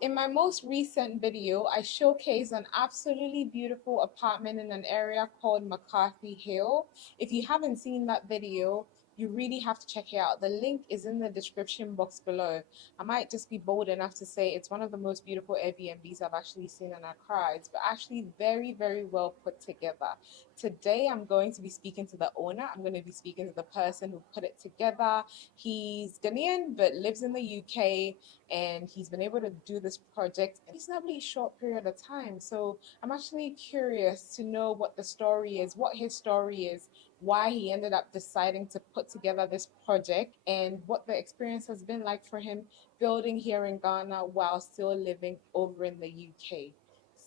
In my most recent video, I showcased an absolutely beautiful apartment in an area called McCarthy Hill. If you haven't seen that video, you really have to check it out. The link is in the description box below. I might just be bold enough to say it's one of the most beautiful Airbnbs I've actually seen in Accra. It's actually very, very well put together. Today, I'm going to be speaking to the owner. I'm going to be speaking to the person who put it together. He's Ghanaian but lives in the UK, and he's been able to do this project in a reasonably short period of time. So I'm actually curious to know what the story is, what his story is, why he ended up deciding to put together this project, and what the experience has been like for him building here in Ghana while still living over in the UK.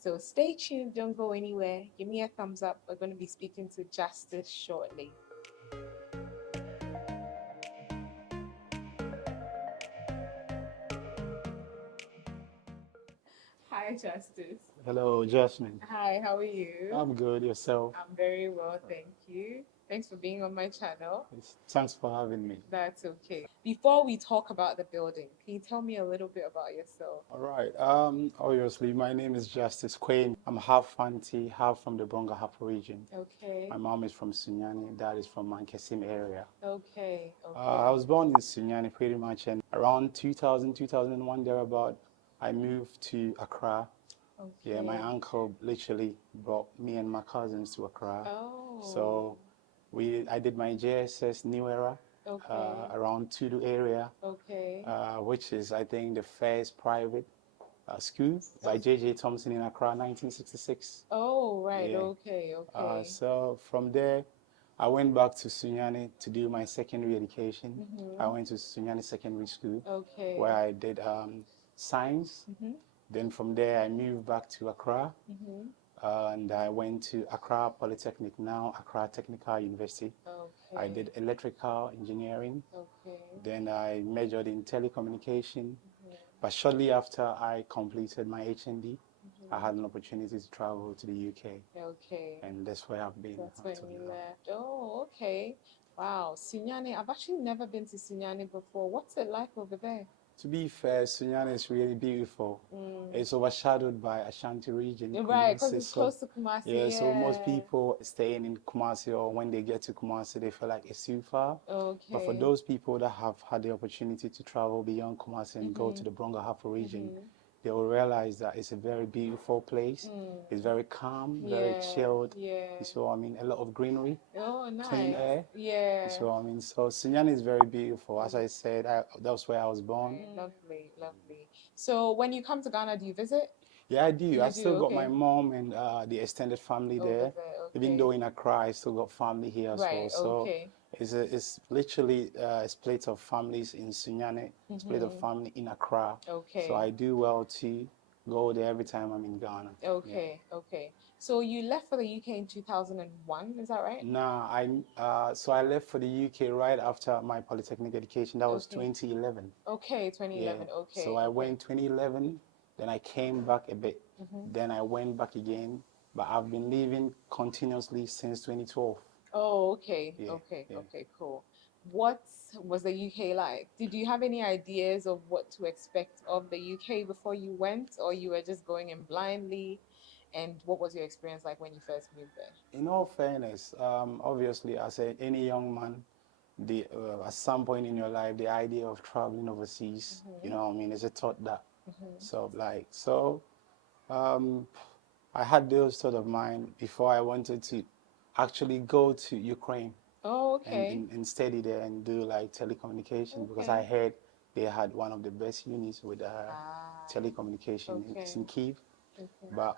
So stay tuned, don't go anywhere. Give me a thumbs up. We're going to be speaking to Justice shortly. Hi, Justice. Hello, Jasmine. Hi, how are you? I'm good. Yourself? I'm very well, thank you. Thanks for being on my channel. Thanks for having me. That's okay. Before we talk about the building, can you tell me a little bit about yourself? All right. Obviously, my name is Justice Queen. I'm half Fanti, half from the Bronga Half region. Okay, My mom is from Sunyani, dad is from Mankesim area. okay, I okay, was born in Sunyani pretty much, and around 2000, 2001, thereabout, I moved to Accra. Yeah, my okay. uncle literally brought me and my cousins to Accra. Oh, So I did my JSS New Era okay, around Tudu area, okay. which is, I think, the first private school by J.J. Thompson in Accra, 1966. Oh, right, Yeah. okay, okay. So from there, I went back to Sunyani to do my secondary education. I Mm-hmm. went to Sunyani Secondary School where Okay. I did science. Mm-hmm. Then from there, I moved back to Accra Mm-hmm. and I went to Accra Polytechnic, now Accra Technical University. I Okay. did electrical engineering. Okay. Then I majored in telecommunication. Mm-hmm. But shortly after I completed my HND, I Mm-hmm. had an opportunity to travel to the UK, Okay. and that's where I've been That's when until you now. left. Oh, okay. Wow. Sunyani. I've actually never been to Sunyani before. What's it like over there? To be fair, Sunyani is really beautiful. Mm. It's overshadowed by Ashanti region, Right, because Kumasi. it's So, close to Kumasi. yeah, so most Yeah. people staying in Kumasi or when they get to Kumasi, they feel like it's too far. But for Okay. those people that have had the opportunity to travel beyond Kumasi and go to Mm-hmm. the Bronga Half region, Mm-hmm. they will realize that it's a very beautiful place. Mm. It's very calm, very Yeah. chilled. Yeah. You see what I mean? A lot of greenery, Oh, clean nice. air. You Yeah. see what I mean? So Sunyani is very beautiful. As I said, that's where I was born. Lovely, lovely. So when you come to Ghana, do you visit? Yeah, I do. I You do, still got my okay. mom and the extended family Over there. there, Even though okay. in Accra, I still got family here as well. Right, So okay. it's literally a split of families in Sunyani, split of Mm-hmm. family in Accra. So Okay. I do well to go there every time I'm in Ghana. Yeah. Okay, okay. So you left for the UK in 2001, is that right? Nah, so I left for the UK right after my polytechnic education. That was Okay. 2011. Okay, Yeah. 2011. So Okay, I okay. went 2011, then I came back a bit, Mm-hmm. then I went back again, but I've been living continuously since 2012. Oh, okay, Yeah, okay, yeah. okay, cool. What was the UK like? Did you have any ideas of what to expect of the UK before you went, or you were just going in blindly? And what was your experience like when you first moved there? In all fairness, obviously, as any young man, at some point in your life, the idea of traveling overseas, you Mm-hmm. know what I mean, is a thought that. Mm-hmm. So um, I had those sort of mind before I wanted to actually go to Ukraine. Oh, and, okay. and, and study there and do like telecommunication because I Okay. heard they had one of the best units with Ah, telecommunication. It's okay. in Kiev. Okay. But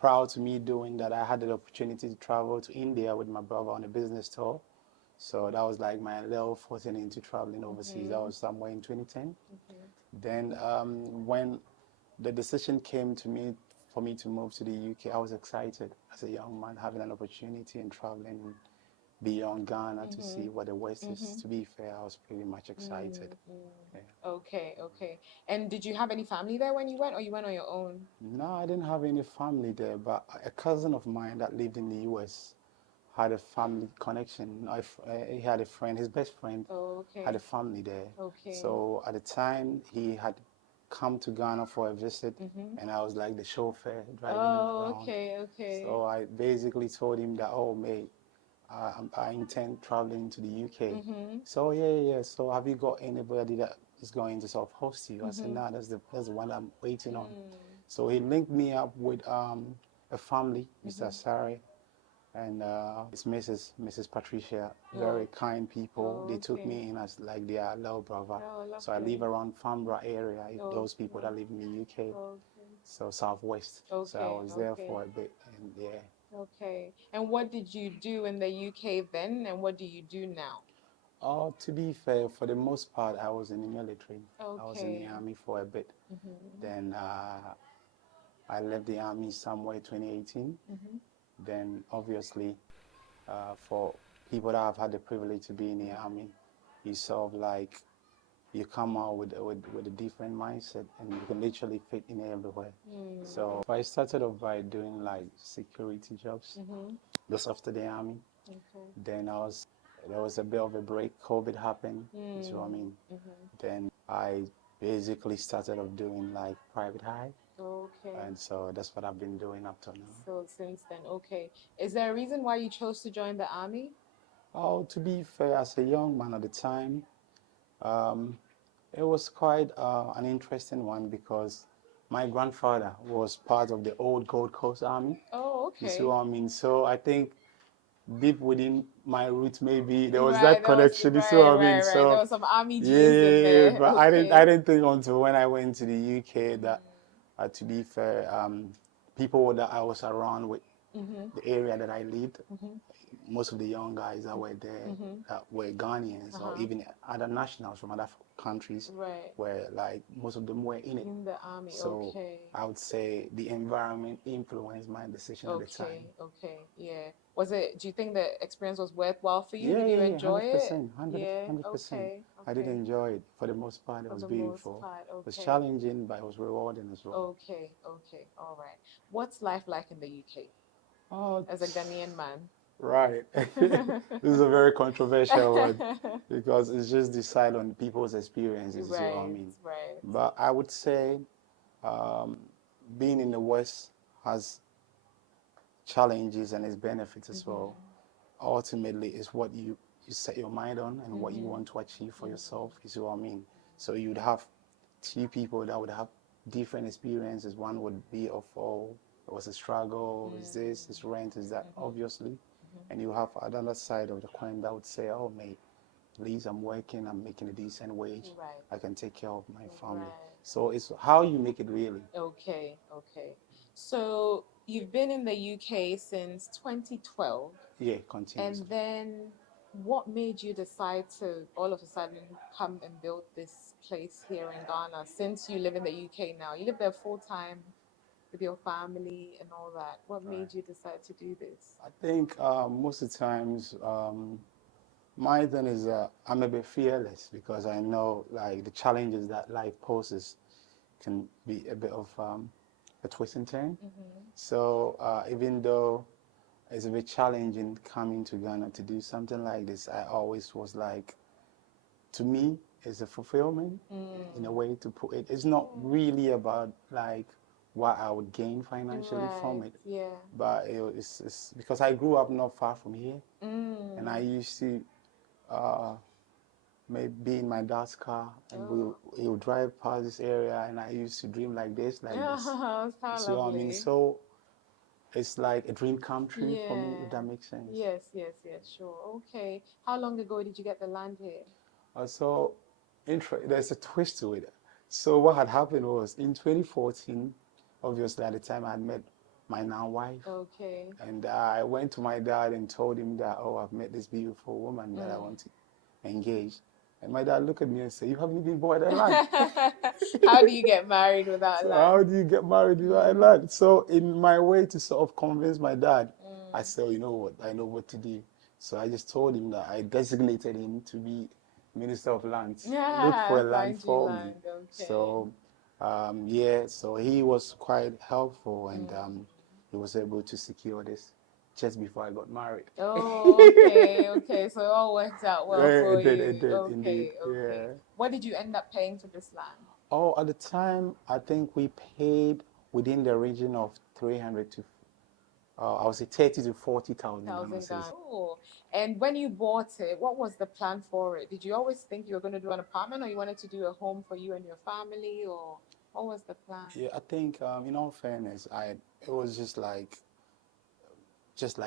prior to me doing that, I had the opportunity to travel to India with my brother on a business tour. So that was like my little foot into traveling overseas. That Mm-hmm. was somewhere in 2010. Mm-hmm. Then when the decision came to me for me to move to the UK, I was excited as a young man having an opportunity and traveling beyond Ghana to Mm-hmm. see what the West is. Mm-hmm. To be fair, I was pretty much excited. Mm-hmm. Yeah. Okay, okay. And did you have any family there when you went, or you went on your own? No, I didn't have any family there, but a cousin of mine that lived in the US had a family connection. He had a friend, his best friend Oh, had a okay. family there. Okay. So at the time, he had come to Ghana for a visit, and I was like the chauffeur driving him Oh, around. okay, okay. So I basically told him that, oh, mate, I intend traveling to the UK. So yeah. So have you got anybody that is going to sort of host you? I said, nah, that's the one I'm waiting on. So he linked me up with a family, Mr. Sari, and it's Mrs. Patricia. Very kind people. Oh, They took okay. me in as like their little brother. Oh, So I lovely. live around Farnborough area. Those people Okay. that live in the UK, Okay. so southwest. So I Okay. was there Okay. for a bit, and yeah. Okay. And what did you do in the UK then, and what do you do now? Oh, to be fair, for the most part, I was in the military. I was in the Okay. army for a bit. Then I left the army somewhere 2018. Then obviously, for people that have had the privilege to be in the army, you sort of like you come out with a different mindset, and you can literally fit in everywhere. So I started off by doing like security jobs just after the army. Okay. Then there was a bit of a break. COVID happened. So I mean, then I basically started off doing like private hire, Okay. and so that's what I've been doing up to now. So since then, okay. Is there a reason why you chose to join the army? Oh, to be fair, as a young man at the time, um, it was quite an interesting one because my grandfather was part of the old Gold Coast Army. Oh, You see okay. what I mean? So I think deep within my roots, maybe there was Right, that there was connection. You see right, what I mean? right, right. There So was some army yeah, genes in there. but I Okay. didn't think until when I went to the UK that, to be fair, people that I was around with, the area that I lived, most of the young guys that were there that were Ghanaians or even other nationals from other countries, Right. were like most of them were in it. In the army. So Okay. I would say the environment influenced my decision at the time. Okay. Okay. Yeah. Was it, do you think the experience was worthwhile for you? Did you Yeah, enjoy it? 100%, Yeah. 100%. Okay. I did Okay. enjoy it. For the most part, it For was the most beautiful. part. It was Okay. challenging, but it was rewarding as well. Okay. Okay. All right. What's life like in the UK Oh, as a Ghanaian man? right. This is a very controversial one because it's just decide on people's experiences, you see what I Right. mean? Right. But I would say um, being in the West has challenges and its benefits as well. Ultimately, it's what you set your mind on and what you want to achieve for yourself, you see what I mean? So you'd have two people that would have different experiences. One would be of, oh, it was a struggle, is this, is rent, is that, obviously. And you have another side of the coin that would say, oh, mate, at least I'm working, I'm making a decent wage, Right. I can take care of my family. Right. So it's how you make it really. Okay. Okay. So you've been in the UK since 2012. Yeah, continuously. And then what made you decide to all of a sudden come and build this place here in Ghana since you live in the UK now? You live there full time with your family and all that. What Right. made you decide to do this? I think most of the times my thing is I'm a bit fearless because I know like the challenges that life poses can be a bit of a twist and turn. So even though it's a bit challenging coming to Ghana to do something like this, I always was like, to me, it's a fulfillment in a way to put it. It's not really about like what I would gain financially from Right. it, Yeah. but it's because I grew up not far from here, and I Mm. used to uh, maybe be in my dad's car, and Oh. he would drive past this area, and I used to dream like this, like this. Yeah, You how see what I mean? lovely. So it's like a dream come true for me, Yeah. if that makes sense. Yes, yes, yes, sure. Okay. How long ago did you get the land here? So there's a twist to it. So what had happened was in 2014, obviously at the time I had met my now wife, Okay. and I went to my dad and told him that, oh, I've met this beautiful woman that I want to engage. And my dad looked at me and said, you haven't even bought a land. How do you get married without So land? how do you get married without a land? So in my way to sort of convince my dad, I said, oh, you know what, I know what to do. So I just told him that I designated him to be Minister of Lands. Look for Yeah, a land find you for me. land. Okay. So yeah, so he was quite helpful, and he was able to secure this just before I got married. Oh, okay, okay. So it all worked out well Yeah, for it you. did indeed. Okay, okay. Yeah. What did you end up paying for this land? Oh, at the time, I think we paid within the region of 300 to, I would say 30 to 40,000 Ghana Thousand cedis. Ghana. Oh, and when you bought it, what was the plan for it? Did you always think you were going to do an apartment, or you wanted to do a home for you and your family, or what was the plan? Yeah, I think, in all fairness, it was just like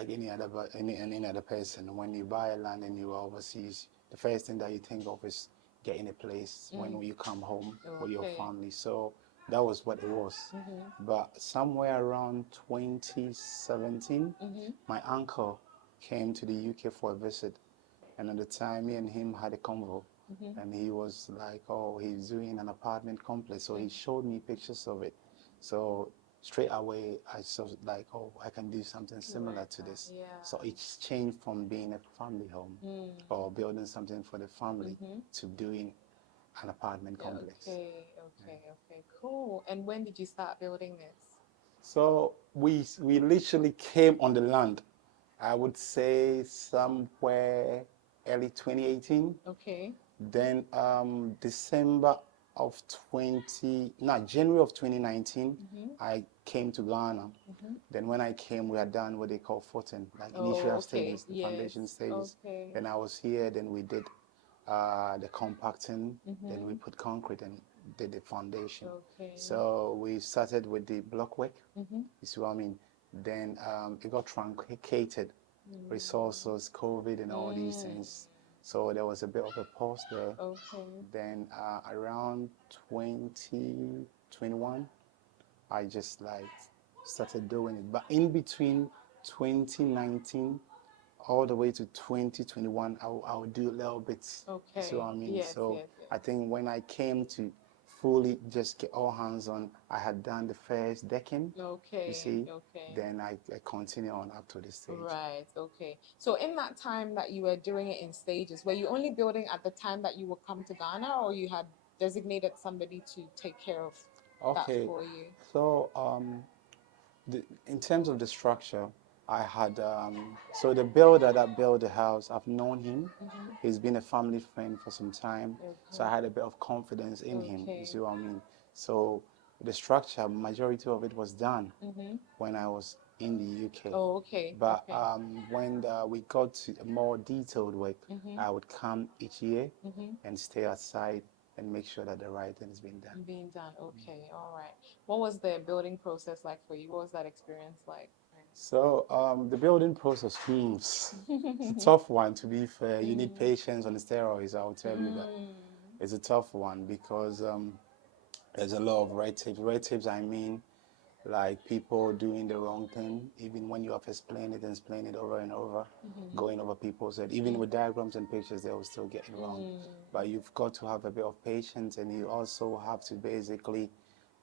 any other person. When you buy a land and you are overseas, the first thing that you think of is getting a place when you come home with your Okay. family. So that was what it was. But somewhere around 2017, my uncle came to the UK for a visit, and at the time, me and him had a convo. And he was like, oh, he's doing an apartment complex. So he showed me pictures of it. So straight away, I saw like, oh, I can do something similar to this. Yeah. So it's changed from being a family home or building something for the family to doing an apartment complex. Okay, okay, okay, cool. And when did you start building this? So we literally came on the land, I would say somewhere early 2018. Okay. Then December of January of 2019, I came to Ghana. Then when I came, we had done what they call footing, like Oh, initial okay. stages, the Yes. foundation stages. Okay. Then I was here, then we did the compacting, then we put concrete and did the foundation. Okay. So we started with the block work, you see what I mean? Then it got truncated, resources, COVID and all these things. So there was a bit of a pause there. Okay. Then around 2021, I just like started doing it. But in between 2019 all the way to 2021, I would do little bits. You see Okay. what I mean? Yes, So yes, yes. I think when I came to fully just get all hands on, I had done the first decking, Okay. you see, Okay. then I continue on up to this stage. Right. Okay. So in that time that you were doing it in stages, were you only building at the time that you would come to Ghana, or you had designated somebody to take care of that Okay, for you? so in terms of the structure, I had so the builder that built the house, I've known him. He's been a family friend for some time, so I had a bit of confidence in him. You see what I mean? So the structure, majority of it was done when I was in the UK. Oh, okay. But Okay. when we got to more detailed work, I would come each year and stay outside and make sure that the right thing is being done. Being done. Okay. All right. What was the building process like for you? What was that experience like? So the building process, it's a tough one, to be fair. You need patience on the steroids, I'll tell you that. It's a tough one because there's a lot of red tape. Red tapes, I mean, like people doing the wrong thing, even when you have explained it and explained it over and over, going over people's head. Even with diagrams and pictures, they will still get it wrong. But you've got to have a bit of patience, and you also have to basically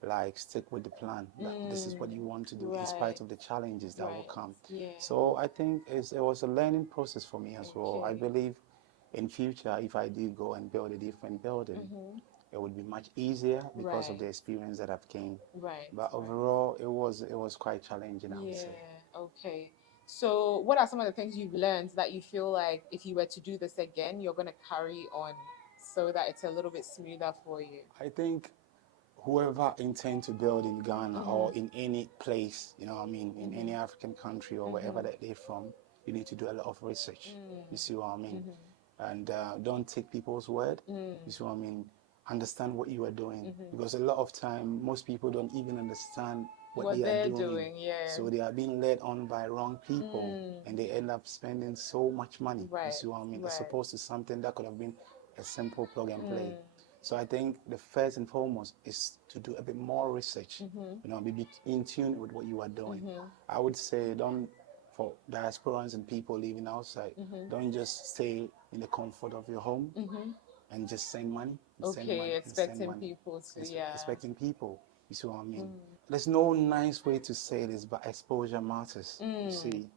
like stick with the plan. That this is what you want to do in spite of the challenges that will come. Yeah. So I think it was a learning process for me as well. I believe in future, if I do go and build a different building, it would be much easier because of the experience that I've gained. Right. But overall, it was quite challenging, I would say. Yeah. Okay. So, what are some of the things you've learned that you feel like if you were to do this again, you're going to carry on so that it's a little bit smoother for you? I think whoever intends to build in Ghana or in any place, you know what I mean, in any African country or wherever that they're from, you need to do a lot of research. You see what I mean? And don't take people's word. You see what I mean? Understand what you are doing. Because a lot of time, most people don't even understand what they are they're doing. yeah. So they are being led on by wrong people and they end up spending so much money. You see what I mean? As opposed to something that could have been a simple plug and play. So I think the first and foremost is to do a bit more research, you know, be in tune with what you are doing. I would say for diasporans and people living outside, don't just stay in the comfort of your home and just send money and send money and send Expecting money. people to, yeah. Expecting people, you see what I mean? There's no nice way to say this, but exposure matters, you see.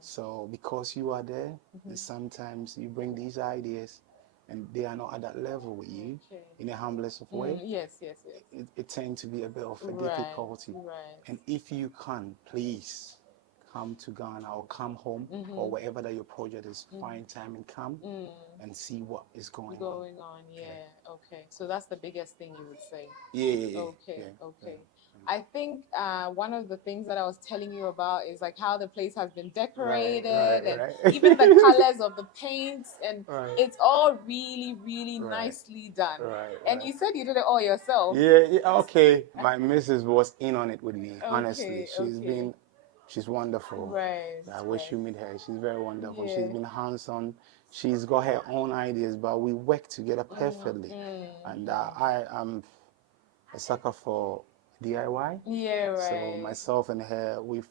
So because you are there, and sometimes you bring these ideas and they are not at that level with you in the humblest of way, Yes, yes, yes. it tends to be a bit of a difficulty. And if you can, please come to Ghana or come home or wherever that your project is, find time and come and see what is going on. Yeah. Okay. So that's the biggest thing you would say. Yeah. Okay. Yeah. Okay. I think one of the things that I was telling you about is like how the place has been decorated and Right. even the colors of the paints, and Right. it's all really, really Right. nicely done. Right. And you said you did it all yourself. Yeah. Okay. My missus was in on it with me. Honestly, Okay. Okay. she's wonderful. Right. I wish you Right. meet her. She's very wonderful. She's Yeah. been hands-on. She's got her own ideas, but we work together perfectly. And I am a sucker for DIY. Yeah. So Right. myself and her, we've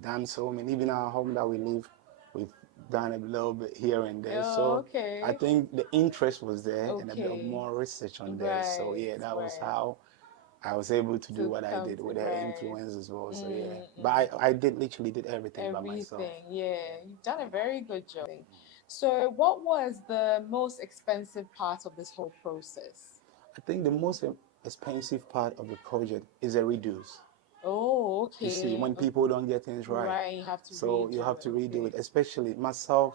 done so many. Even our home that we live, we've done a little bit here and there. Oh, So okay. I think the interest was there and a bit of Okay. more research on there. So Right. yeah, that was Right. how I was able to do To what I come did to with her right. influence as well. So yeah, but I did literally did everything by myself. Everything. Yeah. You've done a very good job. So, what was the most expensive part of this whole process? I think the most expensive part of the project is the redos. Oh, You see, okay. when people don't get things right, Right, you have to so you redo have it. to redo Okay. it. Especially myself,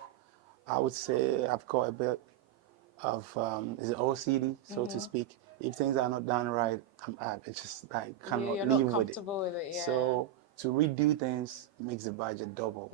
I would say I've got a bit of is it OCD, so to speak. If things are not done right, it's just like Yeah, cannot you're not live with it. comfortable with it. Yeah. So to redo things makes the budget double.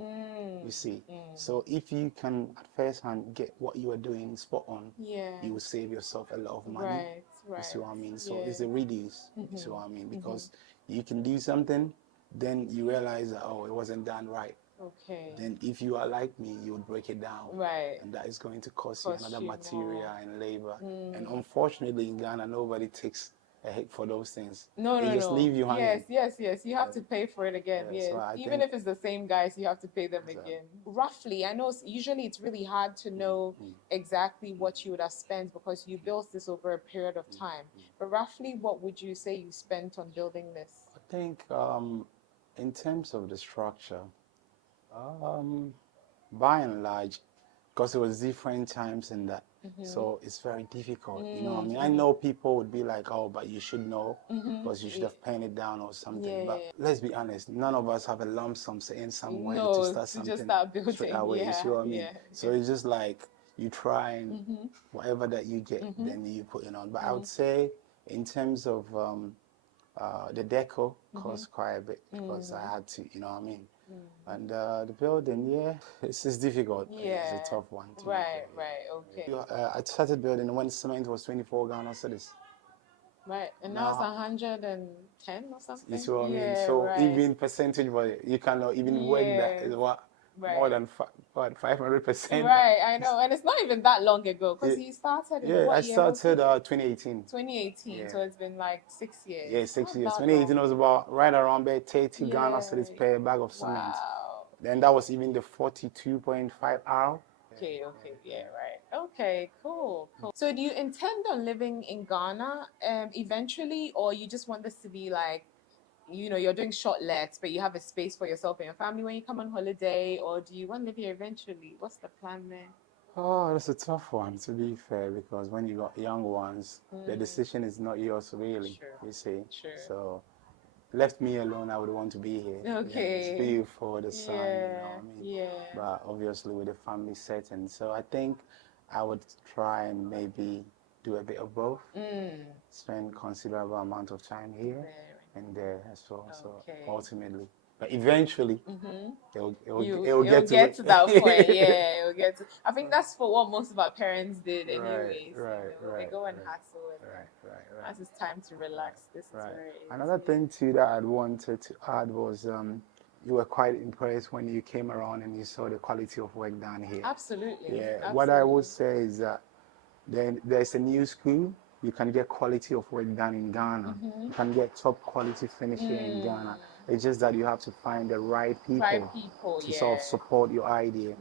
You see, so if you can at first hand get what you are doing spot on, Yeah. you will save yourself a lot of money. Right. You Right. see what I mean? So Yeah. it's the reduce. You see what I mean? Because you can do something, then you realize that oh, it wasn't done right. Okay. Then if you are like me, you would break it down. Right. And that is going to cost you another You material more. and labor. And unfortunately in Ghana, nobody takes a hit for those things. No, They no, just no. leave you hanging. Yes. You have to pay for it again. Yeah, so Yes. I Even think if it's the same guys, you have to pay them exactly. again. Roughly, I know usually it's really hard to know exactly what you would have spent because you built this over a period of time. But roughly, what would you say you spent on building this? I think in terms of the structure, um, by and large, because it was different times in that, so it's very difficult. You know what I mean? I know people would be like, oh, but you should know because you should have paid it down or something. But let's be honest, none of us have a lump sum sitting somewhere to No, start to just something start straight building. away. You see what I mean? Yeah. So it's just like you try and whatever that you get, then you put it on. But I would say in terms of the decor cost quite a bit because I had to, you know what I mean? And the building, yeah, it's just difficult. It's a tough one to Right, okay. I started building when cement was 24 Ghana cedis. Right. And now it's 110 or something. You see what I mean? Yeah, So right. even percentage, you cannot even work that is what more than what 500%. Right, I know. And it's not even that long ago because Yeah, you started in yeah, I what year was started it? 2018. 2018. Yeah. So it's been like 6 years. Yeah, 6 years. Not that 2018 long. was about right around there 30 Ghana Yeah. cedis per bag of cement. Wow. Then that was even the 42.5 hour. Okay, yeah, right. Okay, cool. So do you intend on living in Ghana eventually, or you just want this to be like, you're doing short lets, but you have a space for yourself and your family when you come on holiday, or do you want to live here eventually? What's the plan there? Oh, that's a tough one to be fair because when you got young ones, the decision is not yours really. Sure. You see. Sure. So left me alone, I would want to be here. Okay. It's beautiful, the sun, you know what I mean? Yeah. But obviously with the family setting. So I think I would try and maybe do a bit of both. Spend considerable amount of time here and there as well. So ultimately. But eventually it'll get to that point. Yeah, it'll get to. I think that's for what most of our parents did anyways. They go and hustle and as it's time to relax, this is where it is. Another thing too that I'd wanted to add was you were quite impressed when you came around and you saw the quality of work done here. Absolutely. Yeah. What I would say is that there's a new school. You can get quality of work done in Ghana. You can get top quality finish here in Ghana. It's just that you have to find the right people to sort of support your idea.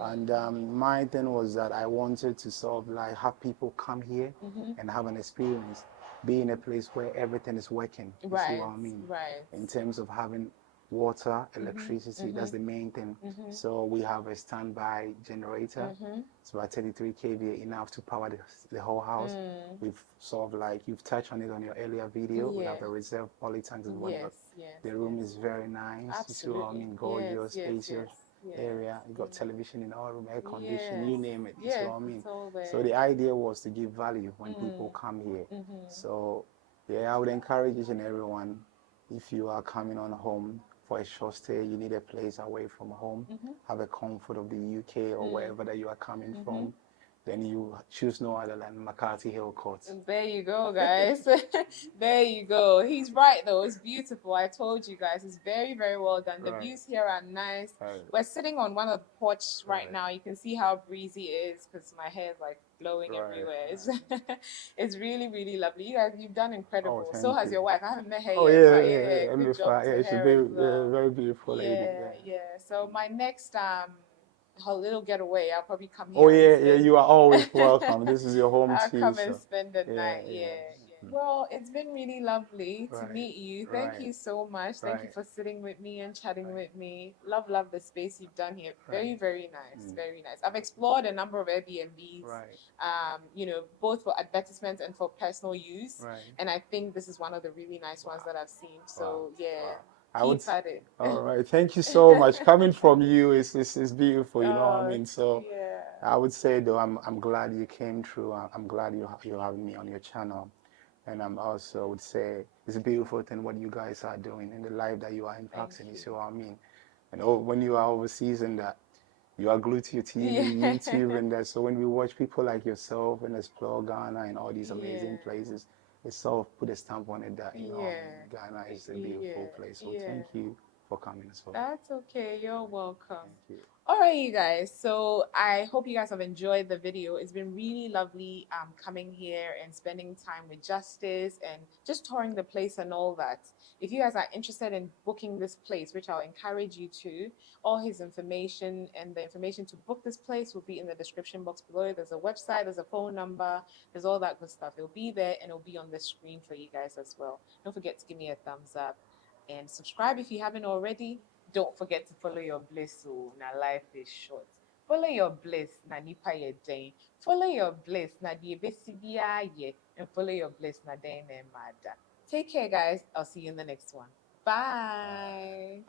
And my thing was that I wanted to sort of like have people come here and have an experience, be in a place where everything is working. You see what I mean? Right. In terms of having water, electricity. That's the main thing. So we have a standby generator. It's about 33 kVA, enough to power the whole house. We've sort of like, you've touched on it on your earlier video. We have a reserve poly tank as well. Yes, yes, The room is very nice. You see what I absolutely. mean? Yes, Gorgeous, yes, spacious yes, area. You got television in all room, air conditioning, yes, you name it. You see yes, what I mean? it's all So there. the idea was to give value when people come here. So yeah, I would encourage each and everyone, if you are coming on home for a short stay, you need a place away from home, have a comfort of the UK or wherever that you are coming from, then you choose no other than McCarthy Hill Court. There you go, guys. There you go. He's right, though. It's beautiful. I told you guys, it's very, very well done. The views here are nice. We're sitting on one of the porch right now. You can see how breezy it is because my hair is like blowing everywhere. It's really, really lovely. You guys, you've done incredible. Oh, So thank has you. your wife. I haven't met her Oh yet, yeah, but yeah, yeah, yeah. good job to Yeah, she's her very, as well. very beautiful lady. Yeah. So my next her little getaway, I'll probably come Oh here and yeah, yeah. spend. You are always welcome. This is your home I'll too, come and so spend the yeah, night. yeah. Well, it's been really lovely to Right, meet you. Thank right, you so much. Thank you right, for sitting with me and chatting right, with me. Love the space you've done here. right. Very, very nice. Very nice. I've explored a number of Airbnbs, Right, both for advertisements and for personal use. right. And I think this is one of the really nice ones that I've seen. Wow, So yeah, wow. I would. keep at it. All right. Thank you so much. Coming from you is beautiful. You know what I Oh, mean? So yeah. I would say though, I'm glad you came through. I'm glad you're having me on your channel, and I'm also would say it's a beautiful thing what you guys are doing in the life that you are Thank impacting. You you. see what I mean? And when you are overseas and that you are glued to your TV, Yeah. YouTube, and that. So when we watch people like yourself and explore Ghana and all these Yeah. amazing places, it sort of put a stamp on it that, Yeah. Ghana is a Yeah. beautiful place. So Yeah. thank you for coming as well. That's okay. You're welcome. Thank you. All right, you guys. So I hope you guys have enjoyed the video. It's been really lovely coming here and spending time with Justice and just touring the place and all that. If you guys are interested in booking this place, which I'll encourage you to, all his information and the information to book this place will be in the description box below. There's a website, there's a phone number, there's all that good stuff. It'll be there and it'll be on the screen for you guys as well. Don't forget to give me a thumbs up and subscribe if you haven't already. Don't forget to follow your bliss. So now life is short. Follow your bliss. Na nipa ye den. Follow your bliss. Na die besi ye. And follow your bliss. Na den mada. Take care, guys. I'll see you in the next one. Bye.